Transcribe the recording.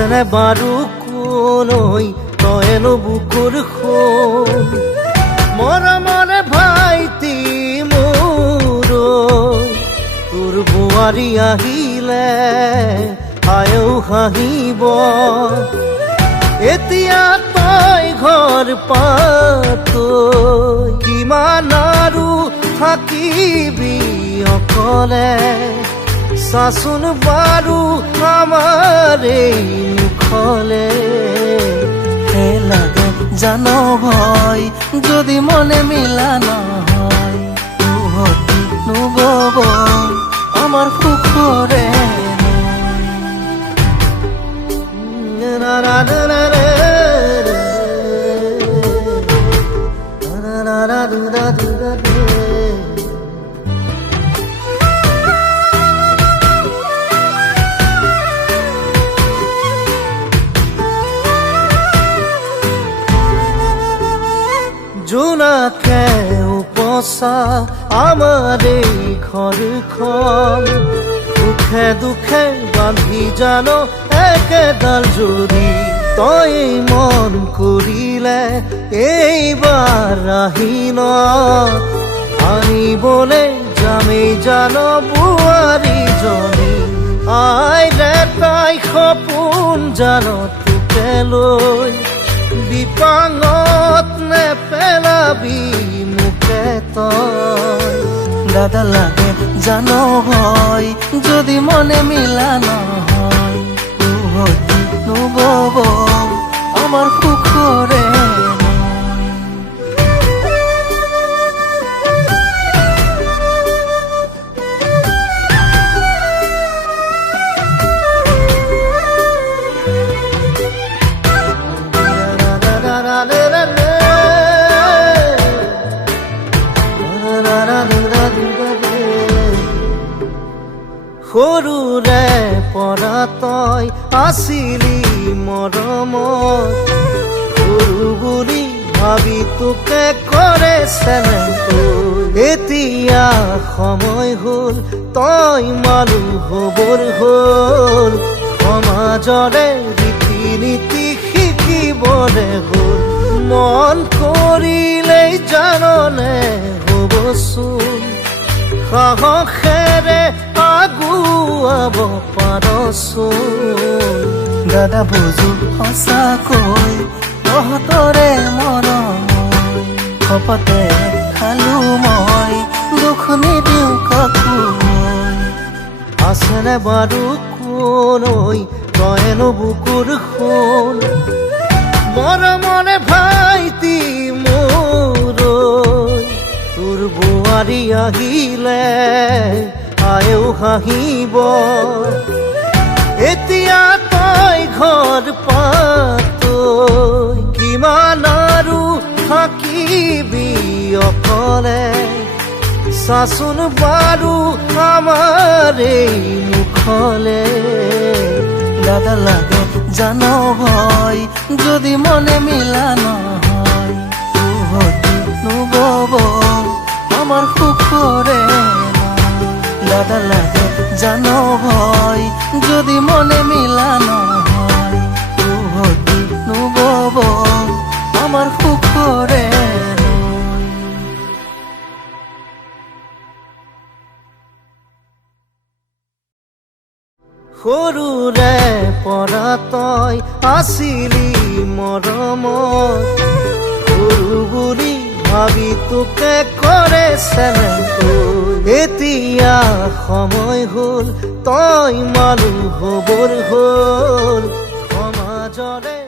আছেনে বাৰু কোনৈ তয়েনো বুকুৰ সোণ মৰমৰে ভাইটি মোৰ তোৰ বোৱাৰী আহিলে আয়ো হাঁহিব এতিয়া তই ঘৰ পাতৈ কিমান আৰু থাকিবি অকলে চাচোন বাৰু আমাৰ এই মুখলে হে লাগে জানো ভয় যদি মনে মিলা নহয় উভতি নুবব আমার সুখরে জোনাকে উপচা আমাৰ এই ঘৰখন দুখে দুখে বান্ধি জানো একেডাল জুৰি তই মন কৰিলে এইবাৰ আহি ন আনিবলৈ যামেই জানো বোৱাৰীজনী আইলে তাই সপোন জানো তোকে লৈ বিপাঙত নেপেলাবি মোকে তই দাদা লাগে জানো ভয় যদি মনে মিলা নহয় উভতি নুবব আমার সুখরে সৰুৰে পৰা তই আছিলি মৰমত সৰু বুলি ভাবি তোকে কৰে এতিয়া সময় হ'ল তই মানুহ হবৰ হ'ল সমাজৰে ৰীতি নীতি শিকিবলে হ'ল মন কৰিলেই জাননে হ'বচোন সাহসেৰে আগুৱাব পাৰচোন দাদা বুজো সঁচাকৈ তহঁতৰে মৰম শপতে খালো মই দুখ নিদিওঁ কাকো আছেনে বাৰু কোনৈ তয়েনো বুকুৰ সোণ মৰমৰে ভাইটি মোৰ তোৰ বোৱাৰী আহিলে আয়ো হাঁহিব এতিয়া তই ঘৰ পাতৈ কিমান আৰু থাকিবি অকলে চাচোন বাৰু আমাৰ এই মুখলে দাদা লাগে জানো ভয় যদি মনে মিলা নহয় উভতি নুবব আমার সুখরে দাদা লাগে জানো ভয় যদি মনে মিলা নহয় উভতি নুবব আমার সুখরে সৰুৰে পৰা তই আছিলি মৰমত সৰু বুলি ভাবি তোকে কৰে এতিয়া সময় হ'ল তই মানুহ হবৰ হ'ল সমাজৰে